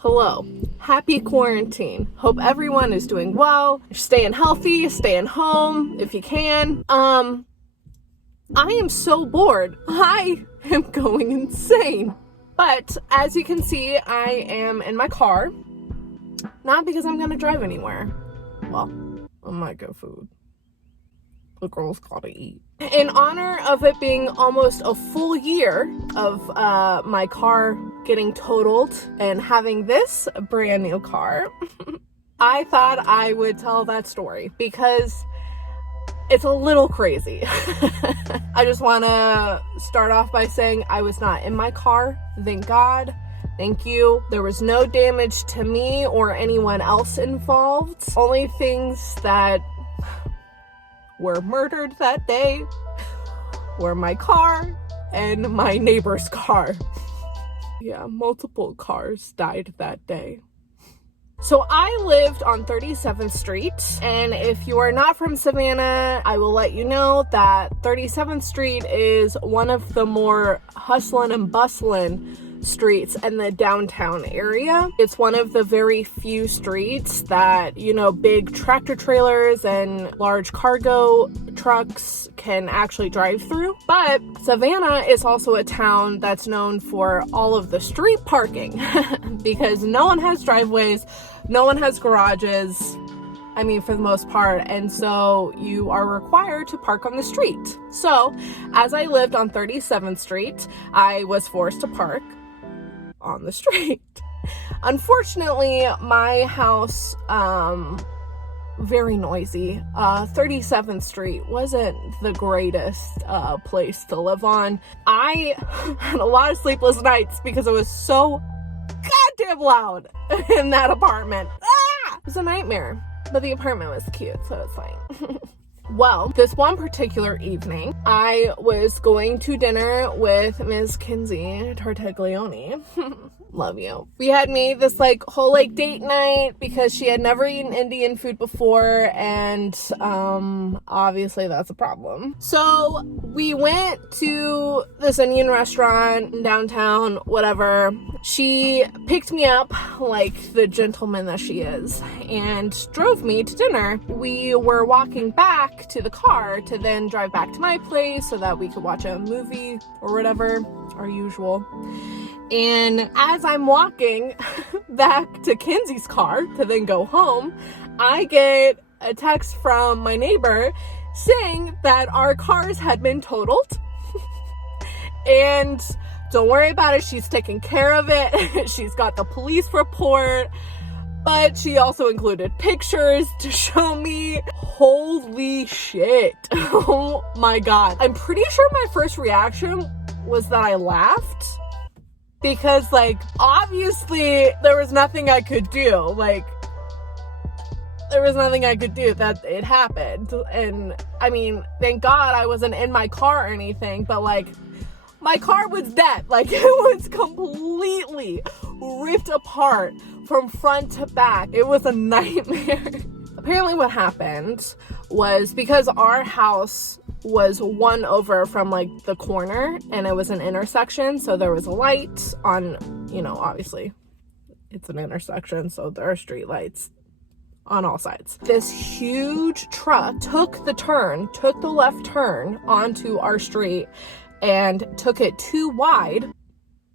Hello, happy quarantine. Hope everyone is doing well, staying healthy, staying home if you can. I am so bored. I am going insane. But as you can see, I am in my car. Not because I'm gonna drive anywhere. Well, I might get food. The girls gotta eat. In honor of it being almost a full year of my car getting totaled and having this brand new car, I thought I would tell that story because it's a little crazy. I just want to start off by saying I was not in my car, thank God. Thank you. There was no damage to me or anyone else involved. Only things that were murdered that day were my car and my neighbor's car. Yeah, multiple cars died that day. So I lived on 37th Street, and if you are not from Savannah, I will let you know that 37th Street is one of the more hustling and bustling streets in the downtown area. It's one of the very few streets that, big tractor trailers and large cargo trucks can actually drive through. But Savannah is also a town that's known for all of the street parking because no one has driveways, no one has garages, for the most part, and so you are required to park on the street. So as I lived on 37th Street, I was forced to park on the street. Unfortunately, my house, very noisy. 37th Street wasn't the greatest place to live on. I had a lot of sleepless nights because it was so goddamn loud in that apartment. It was a nightmare, but the apartment was cute, so it's fine. Well, this one particular evening, I was going to dinner with Ms. Kinsey Tartaglione. Love you. We had made this whole date night because she had never eaten Indian food before, and obviously that's a problem. So we went to this Indian restaurant in downtown, whatever. She picked me up like the gentleman that she is and drove me to dinner. We were walking back to the car to then drive back to my place so that we could watch a movie or whatever, our usual. And as I'm walking back to Kinsey's car to then go home, I get a text from my neighbor saying that our cars had been totaled. And don't worry about it, she's taking care of it. She's got the police report, but she also included pictures to show me. Holy shit. Oh my God. I'm pretty sure my first reaction was that I laughed. Because, obviously, there was nothing I could do. There was nothing I could do. That it happened. And, thank God I wasn't in my car or anything. But, my car was dead. It was completely ripped apart from front to back. It was a nightmare. Apparently what happened was because our house was one over from the corner and it was an intersection, so there was a light on, obviously it's an intersection, so there are street lights on all sides. This huge truck took the left turn onto our street and took it too wide.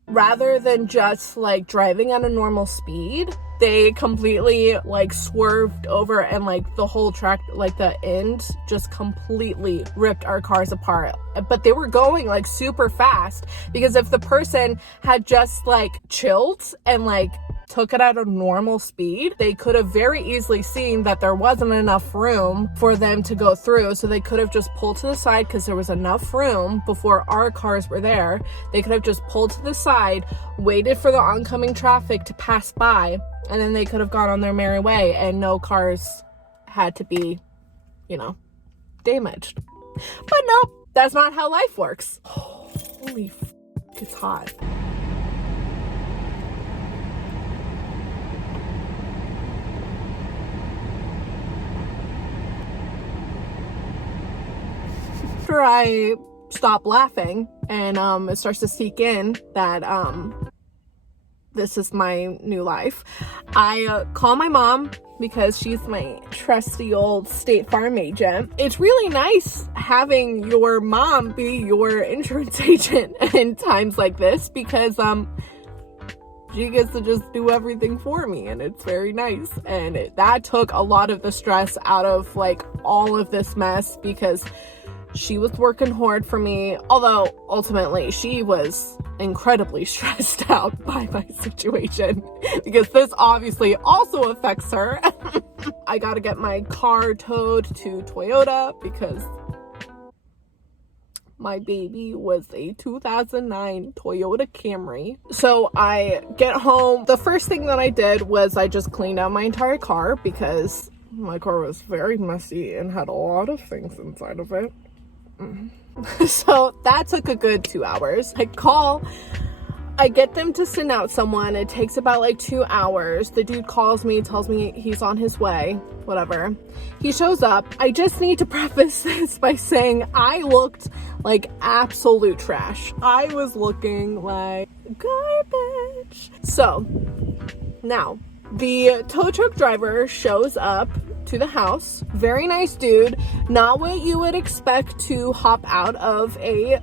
Rather than just driving at a normal speed, they completely swerved over, and the whole track, the end just completely ripped our cars apart. But they were going super fast, because if the person had just chilled and took it at a normal speed, they could have very easily seen that there wasn't enough room for them to go through, so they could have just pulled to the side because there was enough room before our cars were there. They could have just pulled to the side, waited for the oncoming traffic to pass by, and then they could have gone on their merry way and no cars had to be, damaged. But nope, that's not how life works. Holy f***, it's hot. After I stop laughing and it starts to seek in that this is my new life. I call my mom because she's my trusty old State Farm agent. It's really nice having your mom be your insurance agent in times like this because she gets to just do everything for me, and it's very nice. And that took a lot of the stress out of like all of this mess because she was working hard for me, although ultimately she was incredibly stressed out by my situation because this obviously also affects her. I gotta get my car towed to Toyota because my baby was a 2009 Toyota Camry. So I get home. The first thing that I did was I just cleaned out my entire car because my car was very messy and had a lot of things inside of it. So that took a good 2 hours. I get them to send out someone. It takes about like 2 hours. The dude calls me, tells me he's on his way, whatever. He shows up. I just need to preface this by saying I looked like absolute trash. I was looking like garbage. So now the tow truck driver shows up to the house. Very nice dude. Not what you would expect to hop out of a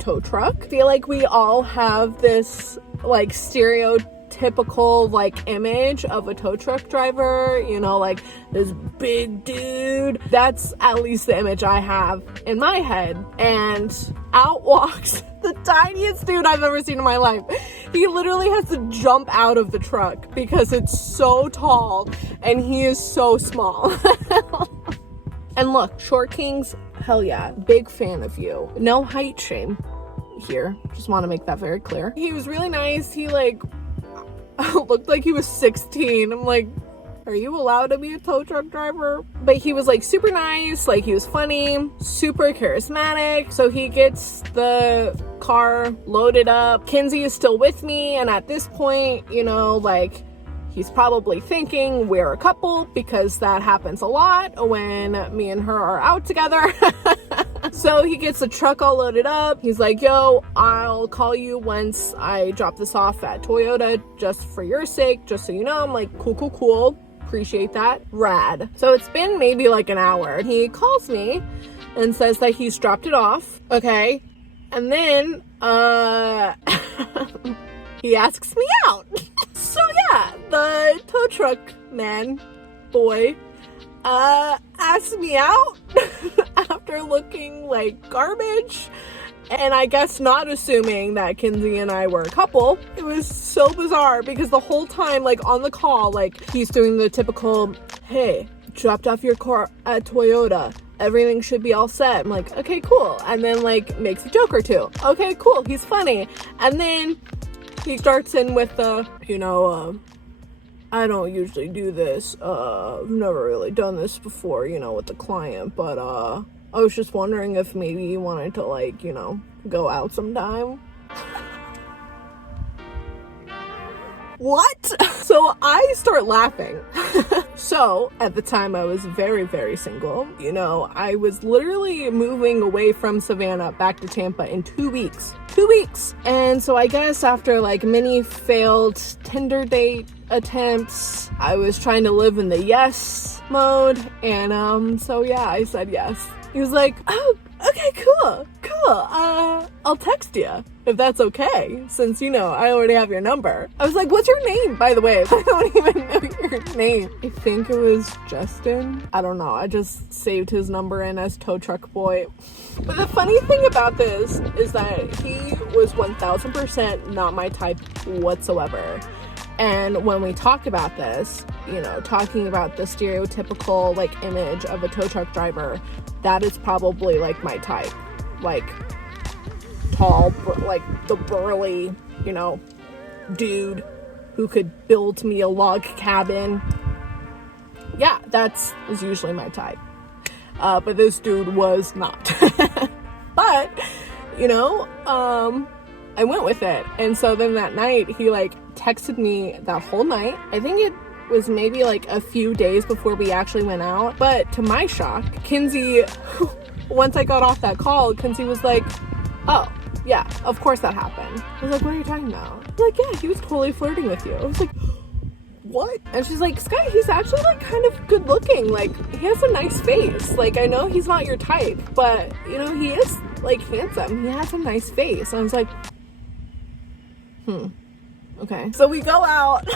tow truck. I feel like we all have this like stereotypical like image of a tow truck driver, you know, like this big dude. That's at least the image I have in my head. And out walks the tiniest dude I've ever seen in my life. He literally has to jump out of the truck because it's so tall and he is so small. And look, short kings, hell yeah, big fan of you. No height shame here. Just want to make that very clear. He was really nice. He like looked like he was 16. I'm like, are you allowed to be a tow truck driver? But he was like super nice, like he was funny, super charismatic. So he gets the car loaded up. Kinsey is still with me, and at this point, you know, like he's probably thinking we're a couple because that happens a lot when me and her are out together. So he gets the truck all loaded up. He's like, yo, I'll call you once I drop this off at Toyota just for your sake, just so you know. I'm like, cool. Appreciate that. Rad. So it's been maybe like an hour. He calls me and says that he's dropped it off. Okay. And then he asks me out. So yeah, the tow truck man boy asked me out after looking like garbage. And I guess not assuming that Kinsey and I were a couple. It was so bizarre because the whole time, like on the call, like he's doing the typical, hey, dropped off your car at Toyota. Everything should be all set. I'm like, okay, cool. And then like makes a joke or two. Okay, cool. He's funny. And then he starts in with the, I don't usually do this. I've never really done this before, with the client, but I was just wondering if maybe you wanted to, like, go out sometime. What? So I start laughing. So at the time I was very, very single. I was literally moving away from Savannah back to Tampa in 2 weeks. 2 weeks. And so I guess after like many failed Tinder date attempts, I was trying to live in the yes mode. And so yeah, I said yes. He was like, oh, okay, cool. I'll text you if that's okay, since, I already have your number. I was like, what's your name, by the way? I don't even know your name. I think it was Justin. I don't know. I just saved his number in as tow truck boy. But the funny thing about this is that he was 1000% not my type whatsoever. And when we talked about this, talking about the stereotypical, like, image of a tow truck driver, that is probably, like, my type. Like, tall, like, the burly, dude who could build me a log cabin. Yeah, is usually my type. But this dude was not. But, I went with it. And so then that night, he, like, texted me that whole night. I think it was maybe, like, a few days before we actually went out. But to my shock, Kinsey, once I got off that call, Kinsey was like, oh, yeah, of course that happened. I was like, what are you talking about? She's like, yeah, he was totally flirting with you. I was like, what? And she's like, Sky, he's actually like kind of good looking. Like, he has a nice face. Like, I know he's not your type, but you know, he is like handsome. He has a nice face. And I was like, okay. So we go out.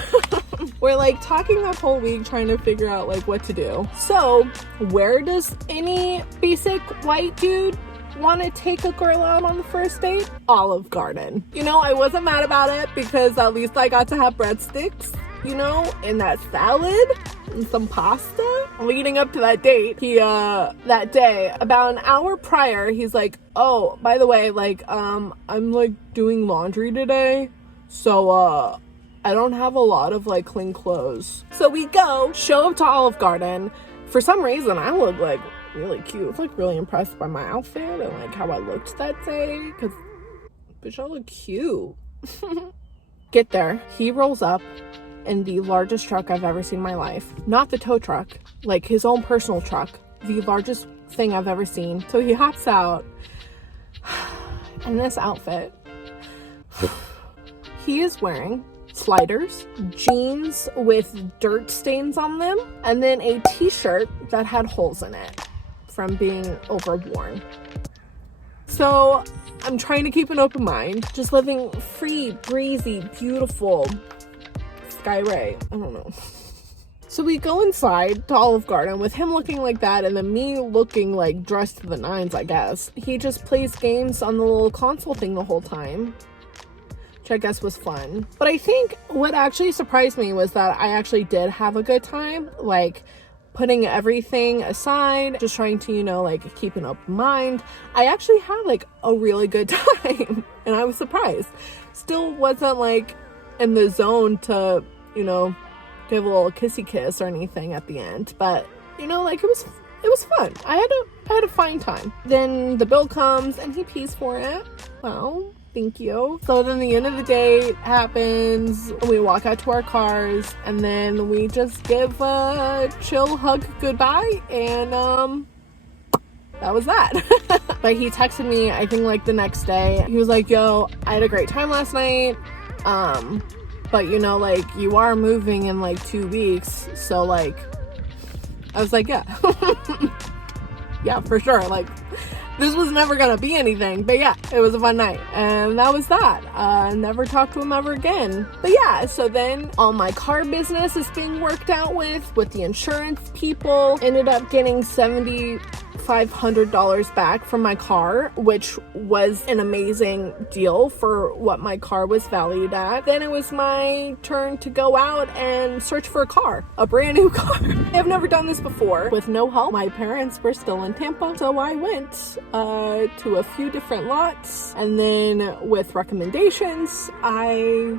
We're like talking that whole week trying to figure out like what to do. So where does any basic white dude want to take a girl out on the first date? Olive Garden. You know, I wasn't mad about it because at least I got to have breadsticks, you know, and that salad and some pasta. Leading up to that date, he that day, about an hour prior, he's like, oh, by the way, like I'm like doing laundry today, so I don't have a lot of like clean clothes. So we go, show up to Olive Garden. For some reason, I look like really cute. I was like really impressed by my outfit and like how I looked that day, because bitch, I look cute. Get there, he rolls up in the largest truck I've ever seen in my life. Not the tow truck, like his own personal truck. The largest thing I've ever seen. So he hops out in this outfit. He is wearing sliders, jeans with dirt stains on them, and then a t-shirt that had holes in it from being overworn. So I'm trying to keep an open mind, just living free, breezy, beautiful Sky Ray. I don't know. So we go inside to Olive Garden with him looking like that, and then me looking like dressed to the nines, I guess. He just plays games on the little console thing the whole time, which I guess was fun. But I think what actually surprised me was that I actually did have a good time, like putting everything aside, just trying to, you know, like keep an open mind. I actually had like a really good time and I was surprised. Still wasn't like in the zone to, you know, give a little kissy kiss or anything at the end, but you know, like it was fun. I had a fine time. Then the bill comes and he pays for it. Well, thank you. So then the end of the day happens, we walk out to our cars, and then we just give a chill hug goodbye, and that was that. But he texted me, I think like the next day. He was like, yo, I had a great time last night, but you know, like you are moving in like 2 weeks, so like I was like, yeah. Yeah, for sure. Like, this was never gonna be anything, but yeah, it was a fun night, and that was that. Never talked to him ever again. But yeah, so then all my car business is being worked out with the insurance people. Ended up getting $7,500 back from my car, which was an amazing deal for what my car was valued at. Then it was my turn to go out and search for a brand new car. I've never done this before with no help. My parents were still in Tampa, so I went to a few different lots, and then with recommendations, I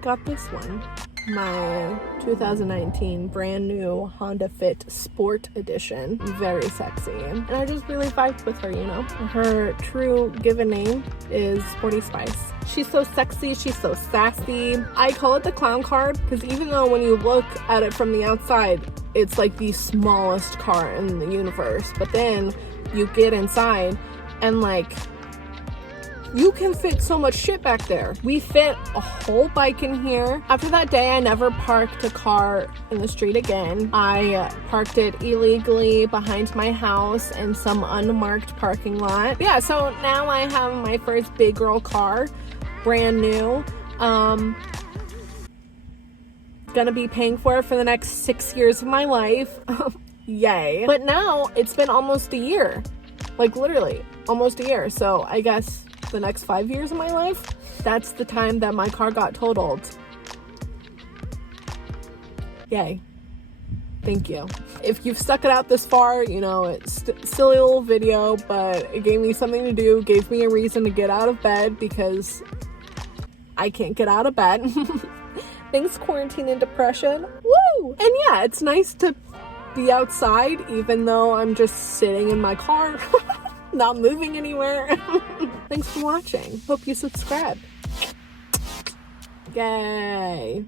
got this one. My 2019 brand new Honda Fit Sport Edition. Very sexy. And I just really vibed with her, you know. Her true given name is Sporty Spice. She's so sexy, she's so sassy. I call it the clown car because even though when you look at it from the outside, it's like the smallest car in the universe. But then you get inside and like, you can fit so much shit back there. We fit a whole bike in here. After that day, I never parked a car in the street again. I parked it illegally behind my house in some unmarked parking lot. Yeah, so now I have my first big girl car, brand new. Gonna be paying for it for the next 6 years of my life. Yay. But now it's been almost a year. Like literally almost a year. So I guess the next 5 years of my life, that's the time that my car got totaled. Yay. Thank you. If you've stuck it out this far, you know, it's silly little video, but it gave me something to do, gave me a reason to get out of bed because I can't get out of bed. Thanks, quarantine and depression. Woo! And yeah, it's nice to be outside even though I'm just sitting in my car. Not moving anywhere. Thanks for watching. Hope you subscribe. Yay.